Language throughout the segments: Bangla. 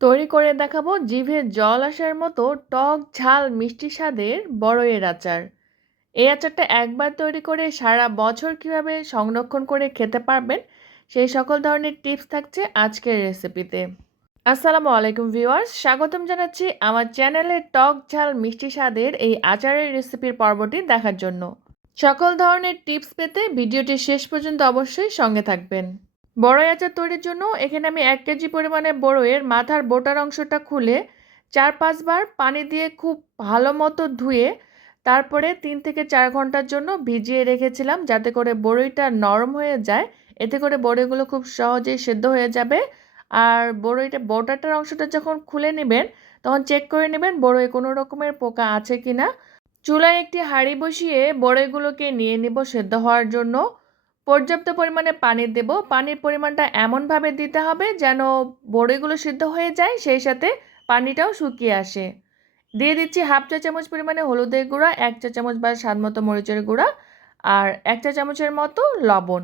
তৈরি করে দেখাবো জিভে জল আসার মতো টক, ঝাল, মিষ্টি স্বাদের বড়ইয়ের আচার। এই আচারটা একবার তৈরি করে সারা বছর কীভাবে সংরক্ষণ করে খেতে পারবেন, সেই সকল ধরনের টিপস থাকছে আজকের রেসিপিতে। আসসালামু আলাইকুম ভিউয়ার্স, স্বাগতম জানাচ্ছি আমার চ্যানেলে টক, ঝাল, মিষ্টি স্বাদের এই আচারের রেসিপির পর্বটি দেখার জন্য। সকল ধরনের টিপস পেতে ভিডিওটি শেষ পর্যন্ত অবশ্যই সঙ্গে থাকবেন। বড়ই আচার তৈরির জন্য এখানে আমি এক কেজি পরিমাণে বড়ইয়ের মাথার বোটার অংশটা খুলে চার পাঁচবার পানি দিয়ে খুব ভালো মতো ধুয়ে তারপরে তিন থেকে চার ঘণ্টার জন্য ভিজিয়ে রেখেছিলাম যাতে করে বড়ইটা নরম হয়ে যায়। এতে করে বড়ইগুলো খুব সহজেই সেদ্ধ হয়ে যাবে। আর বড়ইটা বোটাটার অংশটা যখন খুলে নেবেন, তখন চেক করে নেবেন বড়ই কোনো রকমের পোকা আছে কি না চুলায় একটি হাঁড়ি বসিয়ে বড়ইগুলোকে নিয়ে নিব সেদ্ধ হওয়ার জন্য। পর্যাপ্ত পরিমাণে পানি দেব। পানির পরিমাণটা এমনভাবে দিতে হবে যেন বড়িগুলো সিদ্ধ হয়ে যায়, সেই সাথে পানিটাও শুকিয়ে আসে। দিয়ে দিচ্ছি হাফ চা চামচ পরিমাণে হলুদের গুঁড়া, এক চা চামচ বা স্বাদ মতো মরিচের গুঁড়া আর এক চা চামচের মতো লবণ।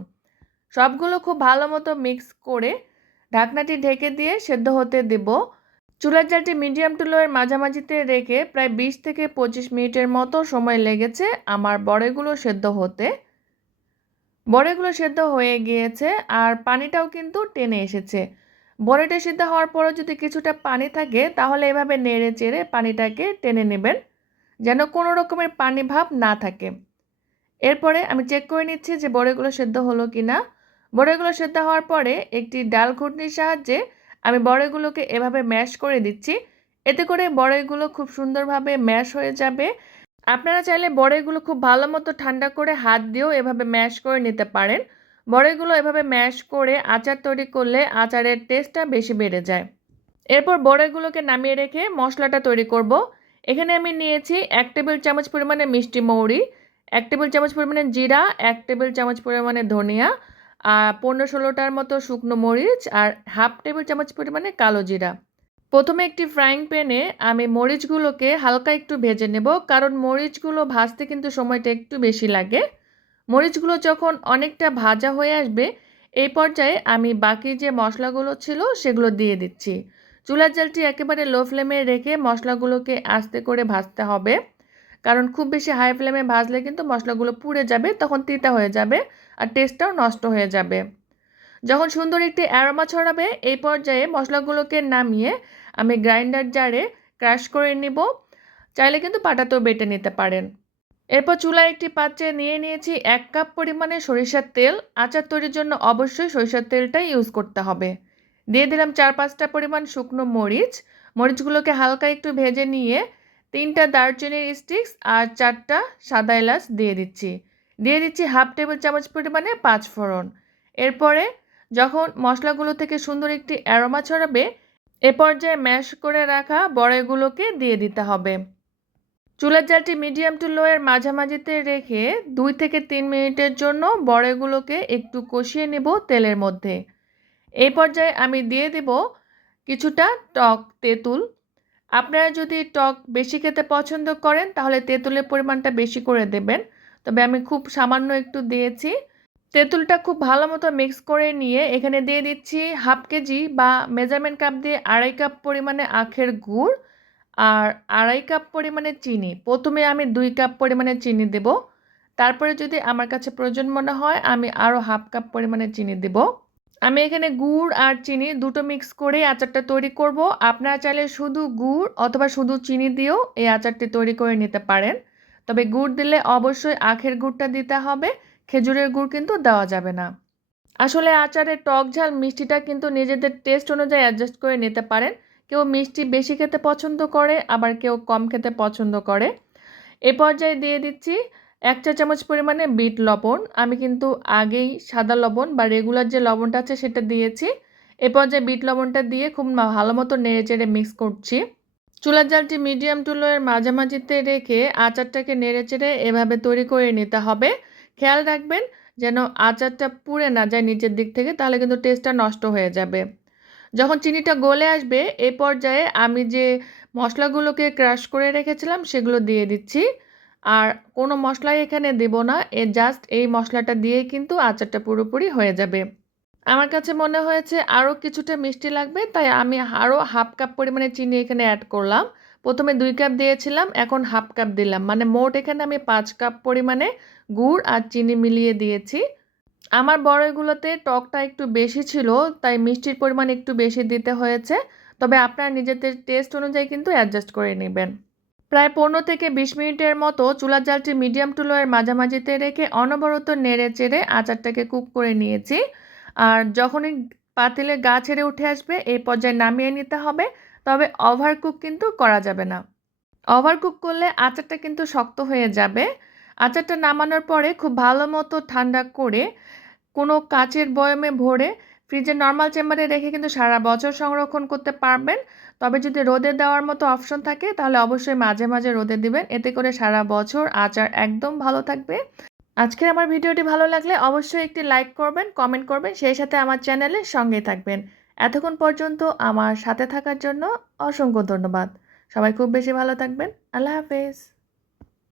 সবগুলো খুব ভালো মতো মিক্স করে ঢাকনাটি ঢেকে দিয়ে সেদ্ধ হতে দেব। চুলার জালটি মিডিয়াম টু লোয়ের মাঝামাঝিতে রেখে প্রায় বিশ থেকে পঁচিশ মিনিটের মতো সময় লেগেছে আমার বড়িগুলো সেদ্ধ হতে। বড়িগুলো সেদ্ধ হয়ে গিয়েছে আর পানিটাও কিন্তু টেনে এসেছে। বড়িটা সিদ্ধ হওয়ার পরও যদি কিছুটা পানি থাকে, তাহলে এভাবে নেড়ে চেড়ে পানিটাকে টেনে নেবেন, যেন কোনো রকমের পানি ভাব না থাকে। এরপরে আমি চেক করে নিচ্ছি যে বড়িগুলো সেদ্ধ হলো কি না বড়িগুলো সেদ্ধ হওয়ার পরে একটি ডাল ঘুটনির সাহায্যে আমি বড়িগুলোকে এভাবে ম্যাশ করে দিচ্ছি। এতে করে বড়িগুলো খুব সুন্দরভাবে ম্যাশ হয়ে যাবে আপনারা চাইলে বড়াইগুলো খুব ভালো মতো ঠান্ডা করে হাত দিয়েও এভাবে ম্যাশ করে নিতে পারেন। বড়ইগুলো এভাবে ম্যাশ করে আচার তৈরি করলে আচারের টেস্টটা বেশি বেড়ে যায়। এরপর বড়াইগুলোকে নামিয়ে রেখে মশলাটা তৈরি করব। এখানে আমি নিয়েছি এক টেবিল চামচ পরিমাণে মিষ্টি মৌরি, এক টেবিল চামচ পরিমাণে জিরা, এক টেবিল চামচ পরিমাণে ধনিয়া আর পনেরো ষোলোটার মতো শুকনো মরিচ আর হাফ টেবিল চামচ পরিমাণে কালো জিরা। প্রথমে একটি ফ্রাইং প্যানে আমি মরিচগুলোকে হালকা একটু ভেজে নেব, কারণ মরিচগুলো ভাজতে কিন্তু সময়টা একটু বেশি লাগে। মরিচগুলো যখন অনেকটা ভাজা হয়ে আসবে, এই পর্যায়ে আমি বাকি যে মশলাগুলো ছিল সেগুলো দিয়ে দিচ্ছি। চুলার জালটি একেবারে লো ফ্লেমে রেখে মশলাগুলোকে আস্তে করে ভাজতে হবে, কারণ খুব বেশি হাই ফ্লেমে ভাজলে কিন্তু মশলাগুলো পুড়ে যাবে, তখন তিতা হয়ে যাবে আর টেস্টটাও নষ্ট হয়ে যাবে। যখন সুন্দর একটি অ্যারোমা ছড়াবে, এই পর্যায়ে মশলাগুলোকে নামিয়ে আমি গ্রাইন্ডার জারে ক্রাশ করে নিব। চাইলে কিন্তু পাটাতেও বেটে নিতে পারেন। এরপর চুলায় একটি পাত্রে নিয়ে নিয়েছি এক কাপ পরিমাণে সরিষার তেল। আচার তৈরির জন্য অবশ্যই সরিষার তেলটাই ইউজ করতে হবে। দিয়ে দিলাম চার পাঁচটা পরিমাণ শুকনো মরিচ। মরিচগুলোকে হালকা একটু ভেজে নিয়ে তিনটা দারচিনির স্টিক্স আর চারটা সাদা এলাচ দিয়ে দিচ্ছি। দিয়ে দিচ্ছি হাফ টেবিল চামচ পরিমাণে পাঁচ ফোড়ন এরপরে যখন মশলাগুলো থেকে সুন্দর একটি অ্যারোমা ছড়াবে এ পর্যায়ে ম্যাশ করে রাখা বড়াইগুলোকে দিয়ে দিতে হবে। চুলার জালটি মিডিয়াম টু লোয়ের মাঝামাঝিতে রেখে দুই থেকে তিন মিনিটের জন্য বড়াইগুলোকে একটু কষিয়ে নেব তেলের মধ্যে। এই পর্যায়ে আমি দিয়ে দেব কিছুটা টক তেঁতুল। আপনারা যদি টক বেশি খেতে পছন্দ করেন, তাহলে তেঁতুলের পরিমাণটা বেশি করে দেবেন। তবে আমি খুব সামান্য একটু দিয়েছি। তেঁতুলটা খুব ভালো মতো মিক্স করে নিয়ে এখানে দিয়ে দিচ্ছি হাফ কেজি বা মেজারমেন্ট কাপ দিয়ে আড়াই কাপ পরিমাণে আখের গুড় আর আড়াই কাপ পরিমাণে চিনি। প্রথমে আমি দুই কাপ পরিমাণে চিনি দেব। তারপরে যদি আমার কাছে প্রয়োজন মনে হয়, আমি আরও হাফ কাপ পরিমাণে চিনি দেব। আমি এখানে গুড় আর চিনি দুটো মিক্স করে আচারটা তৈরি করব। আপনারা চাইলে শুধু গুড় অথবা শুধু চিনি দিয়েও এই আচারটি তৈরি করে নিতে পারেন। তবে গুড় দিলে অবশ্যই আখের গুড়টা দিতে হবে। খেজুরের গুড় কিন্তু দেওয়া যাবে না। আসলে আচারের টক ঝাল মিষ্টিটা কিন্তু নিজেদের টেস্ট অনুযায়ী অ্যাডজাস্ট করে নিতে পারেন। কেউ মিষ্টি বেশি খেতে পছন্দ করে, আবার কেউ কম খেতে পছন্দ করে। এ পর্যায়ে দিয়ে দিচ্ছি এক চা চামচ পরিমাণে বিট লবণ। আমি কিন্তু আগেই সাদা লবণ বা রেগুলার যে লবণটা আছে সেটা দিয়েছি। এ পর্যায়ে বিট লবণটা দিয়ে খুব ভালো মতো নেড়ে চেড়ে মিক্স করছি। চুলার জালটি মিডিয়াম টু লোয়ের মাঝামাঝিতে রেখে আচারটাকে নেড়ে চেড়ে এভাবে তৈরি করে নিতে হবে। খেয়াল রাখবেন যেন আচারটা পুড়ে না যায় নিচের দিক থেকে, তাহলে কিন্তু টেস্টটা নষ্ট হয়ে যাবে। যখন চিনিটা গলে আসবে, এ পর্যায়ে আমি যে মশলাগুলোকে ক্রাশ করে রেখেছিলাম, সেগুলো দিয়ে দিচ্ছি। আর কোনো মশলাই এখানে দেব না, এ জাস্ট এই মশলাটা দিয়ে কিন্তু আচারটা পুরোপুরি হয়ে যাবে। আমার কাছে মনে হয়েছে আরও কিছুটা মিষ্টি লাগবে, তাই আমি আরও হাফ কাপ পরিমাণে চিনি এখানে অ্যাড করলাম। প্রথমে দুই কাপ দিয়েছিলাম, এখন হাফ কাপ দিলাম। মানে মোট এখানে আমি পাঁচ কাপ পরিমাণে গুড় আর চিনি মিলিয়ে দিয়েছি। আমার বড়ইগুলোতে টকটা একটু বেশি ছিল, তাই মিষ্টির পরিমাণ একটু বেশি দিতে হয়েছে। তবে আপনার নিজেদের টেস্ট অনুযায়ী কিন্তু অ্যাডজাস্ট করে নেবেন। প্রায় পনেরো থেকে বিশ মিনিটের মতো চুলার জালটি মিডিয়াম টু লোয়ের মাঝামাঝিতে রেখে অনবরত নেড়ে চেড়ে আচারটাকে কুক করে নিয়েছি। আর যখনই পাতিলে গা ছেড়ে উঠে আসবে, এই পর্যায়ে নামিয়ে নিতে হবে। তবে ওভার কুক কিন্তু করা যাবে না। ওভার কুক করলে আচারটা কিন্তু শক্ত হয়ে যাবে। আচারটা নামানোর পরে খুব ভালো মতো ঠান্ডা করে কোনো কাচের বয়মে ভরে ফ্রিজের নর্মাল চেম্বারে রেখে কিন্তু সারা বছর সংরক্ষণ করতে পারবেন। তবে যদি রোদে দেওয়ার মতো অপশন থাকে, তাহলে অবশ্যই মাঝে মাঝে রোদে দিবেন। এতে করে সারা বছর আচার একদম ভালো থাকবে। আজকের আমার ভিডিওটি ভালো লাগলে অবশ্যই একটি লাইক করবেন কমেন্ট করবেন। সেই সাথে আমার চ্যানেলের সঙ্গে থাকবেন। এতক্ষণ পর্যন্ত আমার সাথে থাকার জন্য অসংখ্য ধন্যবাদ। সবাই খুব বেশি ভালো থাকবেন। আল্লাহ হাফেজ।